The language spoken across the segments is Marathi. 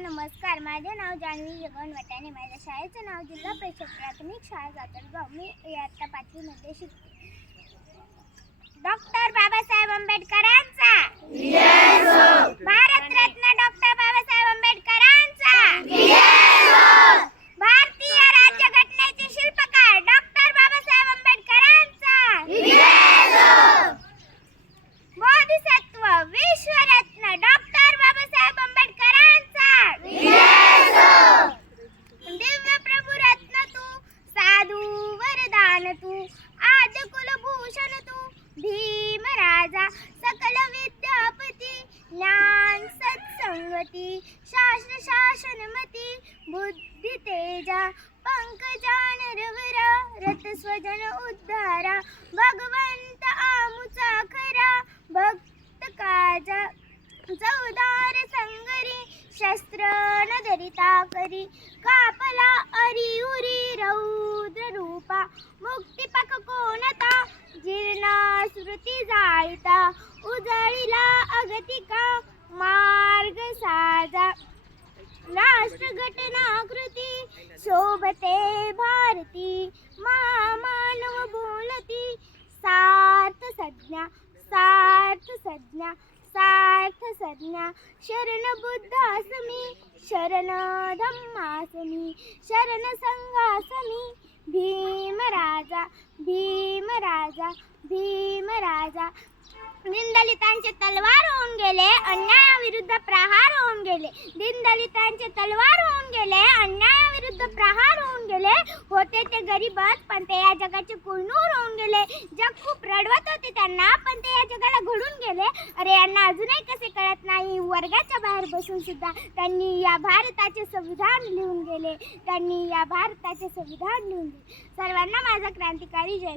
नमस्कार. माझे नाव जान्हवी जगन वटाणे. माझ्या शाळेचे नाव जिल्हा परिषद प्राथमिक शाळा जातळगाव. मी इयत्ता 5वी मध्ये शिकते. डॉक्टर बाबासाहेब आंबेडकरांचा भारतरत्न डॉक्टर बाबासाहेब आंबेडकरांचा भारतीय राज्यघटनेचे शिल्पकार डॉक्टर बाबासाहेब आंबेडकरांचा बोधिसत्व विश्वरत्न डॉक्टर बाबासाहेब आंबेडकरांचा दिव्य प्रभू रत्न तू साधू वरदान तू आद्य कुलभूषण तू भीम राजा सकल विद्यापती ज्ञान सत्संगती शास्त्र शासनमती बुद्धी तेजा पंकजान रवरा रथ स्वजन उद्धारा भगवंत आमुचा खरा भक्त काजा चौदार संगरी शस्त्र न धरिता करी कापला अरिउरी रौद्र रूपा मुक्तिपक कोणता जीर्ण स्मृती जाळीता उजळीला अगतिका मार्ग साजा राष्ट्र घटनाकृती शोभते भारती मानव बोलती सार्थ संज्ञा सार्थ संज्ञा सार्थ संज्ञा शरण बुद्धासमी शरण धम्मासमी शरण संघासमी भीम राजा भीम राजा भीम राजा दीनदलितांचे तलवार होऊन गेले अन्यायाविरुद्ध प्रहार होऊन गेले दीनदलितांचे तलवार होऊन गेले अन्यायाविरुद्ध प्रहार होऊन गेले होते ते गरीबच पण ते या जगाचे कुळनूर होऊन गेले जग खूप रडवत होते त्यांना पण ते या जगाला घडून गेले अरे यांना अजूनही कसे कळत नाही वर्गाच्या बाहेर बसून सुद्धा त्यांनी या भारताचे संविधान लिहून गेले त्यांनी या भारताचे संविधान लिहून गेले सर्वांना माझा क्रांतिकारी जय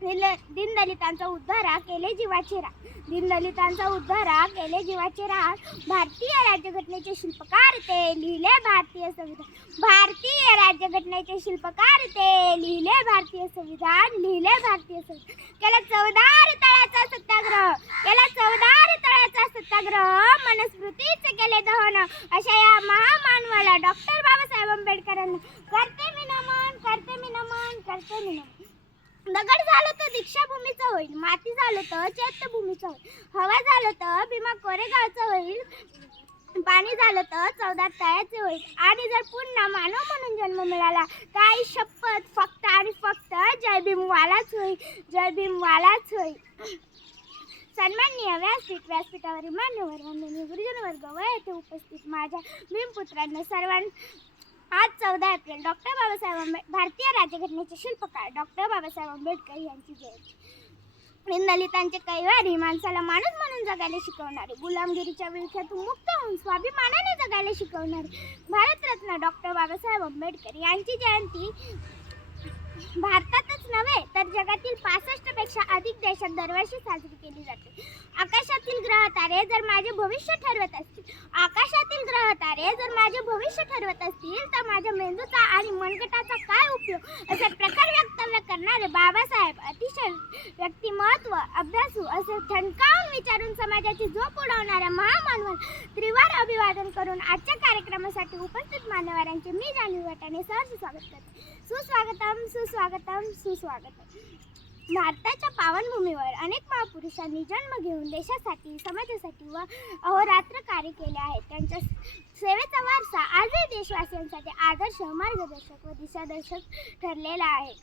दीनदलितांचा उद्धारा केले जीवाचे राग दीनदलितांचा उद्धारा केले जीवाचे राग भारतीय राज्यघटनेचे शिल्पकार ते लिहिले भारतीय संविधान भारतीय राज्यघटनेचे शिल्पकार ते लिहिले भारतीय संविधान लिहिले भारतीय संविधान केला चवदार तळ्याचा सत्याग्रह केला चवदार तळ्याचा सत्याग्रह मनस्मृतीचे केले दहन अशा या महामानवाला डॉक्टर बाबासाहेब आंबेडकरांना करते मी नमन करते मी नमन करते मी नमन दगड झालं तर दीक्षाभूमीचं होईल माती झालं तर चैत्यभूमीचं होईल हवा झालं तर भीमा कोरेगावचं होईल पाणी झालं तर चौदार तळ्याचे होईल आणि जर पुन्हा मानव म्हणून जन्म मिळाला तर आई शपथ फक्त आणि फक्त जय भीमवालाच होईल जय भीमवालाच होईल सन्माननीय व्यासपीठावरील मान्यवर वंदनीय गुरुजन वर्ग व येथे उपस्थित माझ्या भीमपुत्रांना सर्वांना आज 14 एप्रिल डॉक्टर बाबासाहेब भारतीय राज्यघटनेचे शिल्पकार डॉक्टर बाबासाहेब आंबेडकर यांची जयंती दीनदलितांचे कैवारी माणसाला माणूस म्हणून जगायला शिकवणारे गुलामगिरीच्या विळख्यातून मुक्त होऊन स्वाभिमानाने जगायला शिकवणारे भारतरत्न डॉक्टर बाबासाहेब आंबेडकर यांची जयंती भारतातच नव्हे तर जगातील 65 पेक्षा अधिक देशात दरवर्षी साजरी केली जाते आकाशातील ग्रह तारे जर माझे भविष्य ठरवत असतील आकाशातील ग्रह तारे जर माझे भविष्य ठरवत असतील तर माझ्या मेंदूचा आणि मनगटाचा काय उपयोग असे प्रखर वक्तव्य करणारे बाबासाहेब अतिशय व्यक्तिमत्व अभ्यासू असे ठणकावून विचारून समाजाची झोप उडवणाऱ्या महामानवाला त्रिवार अभिवादन करून आजच्या कार्यक्रमासाठी उपस्थित मान्यवरांचे मी जान्हवी वटाणे सहर्ष स्वागत करते सुस्वागतम सुस्वागतम सुस्वागतम भारताच्या पावनभूमीवर अनेक महापुरुषांनी जन्म घेऊन देशासाठी समाजासाठी व अहोरात्र कार्य केले आहे त्यांच्या सेवेचा वारसा आजही देशवासियांसाठी आदर्श मार्गदर्शक व दिशादर्शक ठरलेला आहे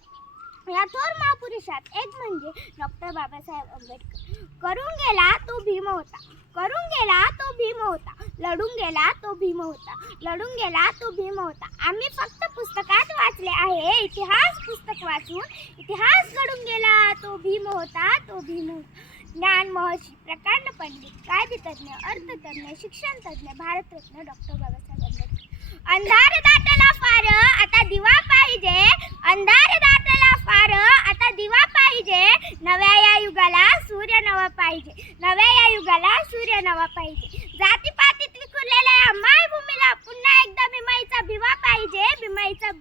या थोर महापुरुषात एक म्हणजे डॉक्टर बाबासाहेब आंबेडकर करून गेला तो भीम होता करून गेला तो भीम होता लढून गेला तो भीम होता लढून गेला तो भीम होता आम्ही फक्त पुस्तकात वाचले आहे इतिहास पुस्तक वाचून इतिहास घडून गेला तो भीम होता तो भीम होता ज्ञान महर्षी प्रकांड पंडित कायदेतज्ञ अर्थतज्ञ शिक्षण तज्ञ भारतरत्न डॉक्टर बाबासाहेब आंबेडकर अंधार दाटला फार आता दिवा पाहिजे अंधार दाटला फार आता दिवा पाहिजे नव्या या युगाला सूर्य नवा पाहिजे नव्या या युगाला सूर्य नवा पाहिजे जातीपातीत विखुरलेल्या या मायभूमीला पुन्हा एकदा भीमाईचा भिवा पाहिजे भीमाईचा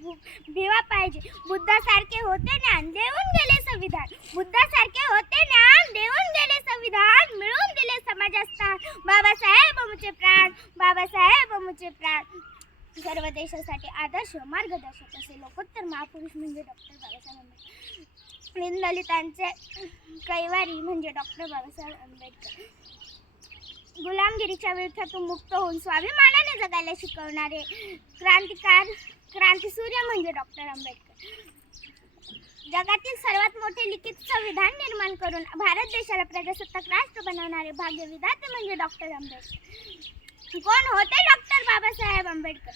भिवा पाहिजे बुद्धासारखे होते ज्ञान देऊन गेले संविधान बुद्धासारखे होते ज्ञान देऊन गेले संविधान मिळून दिले समाजात स्थान बाबासाहेब आमचे प्राण बाबासाहेब बाबासाहेब मुझे प्राण सर्व देशासाठी आदर्श मार्गदर्शक असे लोकोत्तर महापुरुष म्हणजे डॉक्टर बाबासाहेब आंबेडकर. दीनदलितांचे कैवारी म्हणजे डॉक्टर बाबासाहेब आंबेडकर. गुलामगिरीच्या विरोधातून मुक्त होऊन स्वाभिमानाने जगायला शिकवणारे क्रांतिसूर्य म्हणजे डॉक्टर आंबेडकर. जगातील सर्वात मोठे लिखित संविधान निर्माण करून भारत देशाला प्रजासत्ताक राष्ट्र बनवणारे भाग्यविधाते म्हणजे डॉक्टर आंबेडकर. कोण होते डॉक्टर बाबासाहेब आंबेडकर?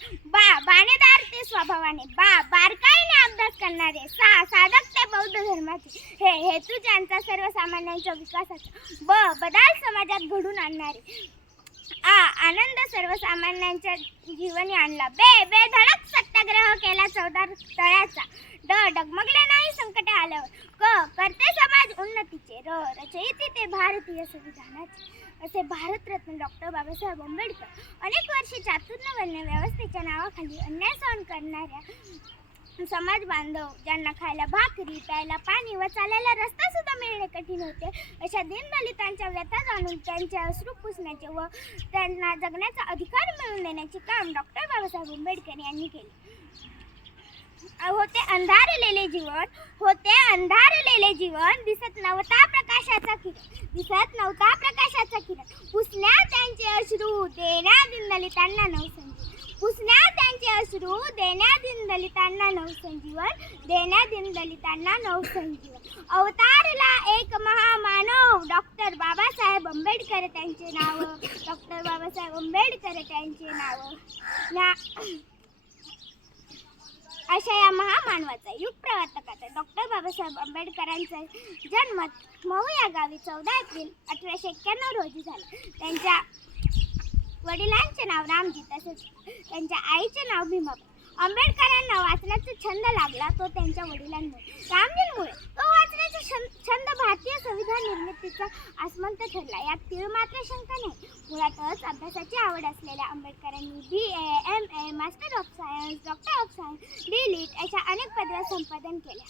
बाणेदार ते स्वभावाने, बारकाईने अभ्यास करणारे, साधक ते बौद्ध धर्माचे, हेतू ज्यांचा सर्वसामान्यांच्या विकासाचा, बदल समाजात घडून आणणारे, आनंद सर्वसामान्यांच्या जीवनी आणला, बेधडक सत्याग्रह केला 14 तळ्याचा, डगमगले नाही संकटे आल्यावर, करते समाज उन्नतीचे, रचयिते ते भारतीय संविधानाचे असे भारतरत्न डॉक्टर बाबासाहेब आंबेडकर. अनेक वर्षे चातुर्वर्ण व्यवस्थेच्या नावाखाली अन्याय सहन करणाऱ्या समाज बांधव, ज्यांना खायला भाकरी, प्यायला पाणी व चालायला रस्ता सुद्धा मिळणे कठीण होते, अशा दीनदलितांच्या व्यथा जाणून त्यांचे अश्रू पुसण्याचे व त्यांना जगण्याचा अधिकार मिळवून देण्याचे काम डॉक्टर बाबासाहेब आंबेडकर यांनी केले. होते अंधारलेले जीवन, दिसत नव्हता प्रकाशाचा किरण, पुसण्या त्यांचे अश्रू, देण्या दीनदलितांना नवसंजीवन, अवतारला एक महामानव डॉक्टर बाबासाहेब आंबेडकर त्यांचे नाव. अशा या महामानवाचा युग प्रवर्तकाचा डॉक्टर बाबासाहेब आंबेडकरांचा जन्म महू या गावी 14 एप्रिल 1891 रोजी झाला. त्यांच्या वडिलांचे नाव रामजी तसेच त्यांच्या आईचे नाव भीमाबाई. आंबेडकरांना वाचनाचा छंद लागला तो त्यांच्या वडिलांमुळे, रामजींमुळे. तो वाचण्याचा छंद भारतीय संविधान निर्मितीचा आस्मंत ठरला, यात तीळ मात्र शंका नाही. मुळातच अभ्यासाची आवड असलेल्या आंबेडकरांनी BA, MA, master of science, doctor of science, D.Litt अशा अनेक पदव्या संपादन केल्या.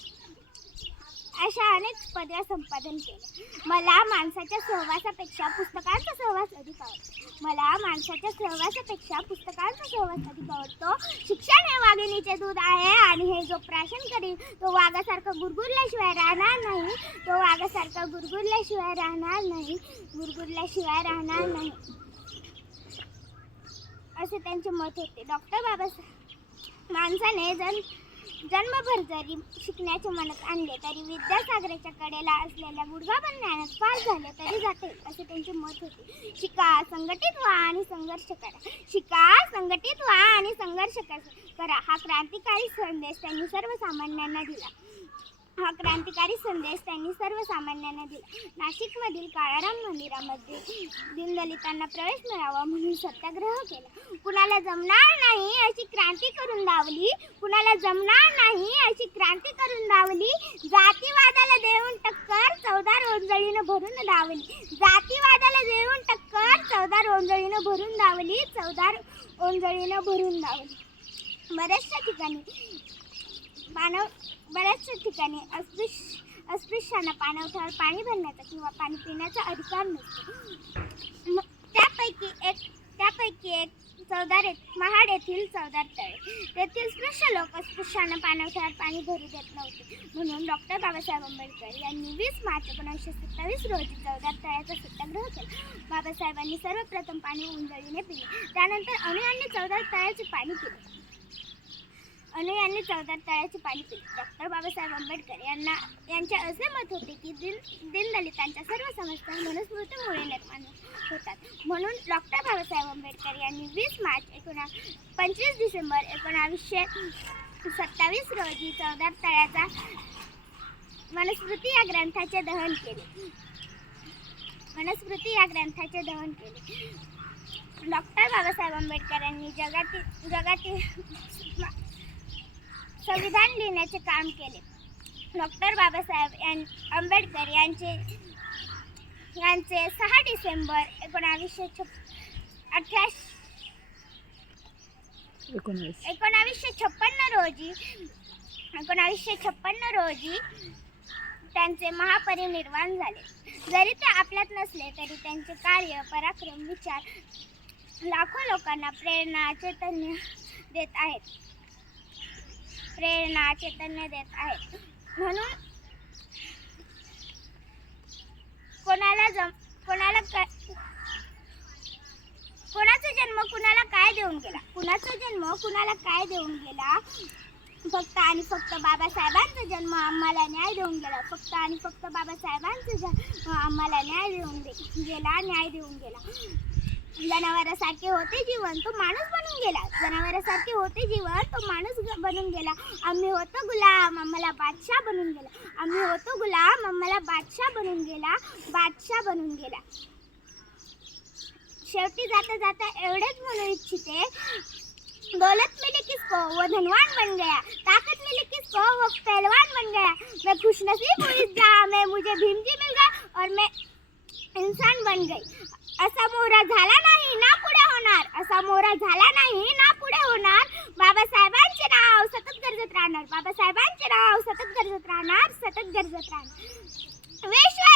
मला माणसाच्या सहवासापेक्षा पुस्तकांचा सहवास अधिक आवडतो. शिक्षण हे वाघिणीचे दूध आहे आणि हे जो प्राशन करील तो वाघासारखं गुरगुरल्याशिवाय राहणार नाही असे त्यांचे मत होते. डॉक्टर बाबासाहेब माणसाने जन्मभर जरी शिकण्याचे मनक आणले तरी विद्यासागराच्या कडेला असलेल्या गुडघाभर ज्ञानात पास झाले तरी जाते असे त्यांचे मत होते. शिका, संघटित व्हा आणि संघर्ष करा हा क्रांतिकारी संदेश त्यांनी सर्वसामान्यांना दिला. नाशिकमधील काळाराम मंदिरामध्ये दीनदलितांना प्रवेश मिळावा म्हणून सत्याग्रह केला. कुणाला जमणार नाही अशी क्रांती करून दावली. जातीवादाला देऊन टक्कर 14 रोंजळीनं भरून दावली. बऱ्याचशा ठिकाणी अस्पृश्यांना पाणवठ्यावर पाणी भरण्याचा किंवा पाणी पिण्याचा अधिकार नसतो. त्यापैकी एक महाड येथील 14 तळे. तेथील स्पृश्य लोक अस्पृश्यांना पाणवठ्यावर पाणी भरू देत नव्हते. म्हणून डॉक्टर बाबासाहेब आंबेडकर यांनी 20 मार्च 1927 रोजी 14 तळ्याचा सत्याग्रह केला. बाबासाहेबांनी सर्वप्रथम पाणी उंजळीने पिले. त्यानंतर अणू यांनी 14 तळ्याचे पाणी पिले. डॉक्टर बाबासाहेब आंबेडकर यांचे असे मत होते की दीनदलितांच्या सर्व समस्या मनुस्मृतीमुळे निर्माण होतात. म्हणून डॉक्टर बाबासाहेब आंबेडकर यांनी 25 डिसेंबर 1927 रोजी 14 तळ्याचा मनुस्मृती या ग्रंथाचे दहन केले. डॉक्टर बाबासाहेब आंबेडकरांनी जगातील संविधान लिहिण्याचे काम केले. डॉक्टर बाबासाहेब आंबेडकर यांचे 6 डिसेंबर 1956 रोजी त्यांचे महापरिनिर्वाण झाले. जरी ते आपल्यात नसले तरी त्यांचे कार्य, पराक्रम, विचार लाखो लोकांना प्रेरणा चैतन्य देत आहेत. प्रेरणा चैतन्य देत आहेत. म्हणून कोणाचा जन्म कुणाला काय देऊन गेला? कुणाचा जन्म कुणाला काय देऊन गेला? फक्त आणि फक्त बाबासाहेबांचा जन्म आम्हाला न्याय देऊन गेला. फक्त आणि फक्त बाबासाहेबांचा जन्म आम्हाला न्याय देऊन गेला. जनावरासारखे होते जीवन, तो माणूस बनून गेला. जनावरासारखे होते जीवन, तो माणूस बनून गेला. आम्ही होतो गुलाम, आम्हाला बादशाह बनून गेला. आम्ही होतो गुलाम, आम्हाला बादशाह बनून गेला. शेवटी जाता जाता एवढेच म्हणू इच्छिते, दौलत मिली किसको वो धनवान बन गया, ताकत मिली किसको वो पहलवान बन गया. मैं खुशनसीब हूँ इस जहाँ में मुझे भीम जी मिल गए और मैं इंसान बन गई. असा मोहरा झाला नाही ना पुढे होणार. असा मोहरा झाला नाही ना पुढे होणार. बाबासाहेबांचे नाव सतत गरजत राहणार. बाबासाहेबांचे नाव सतत गरजत राहणार. विश्व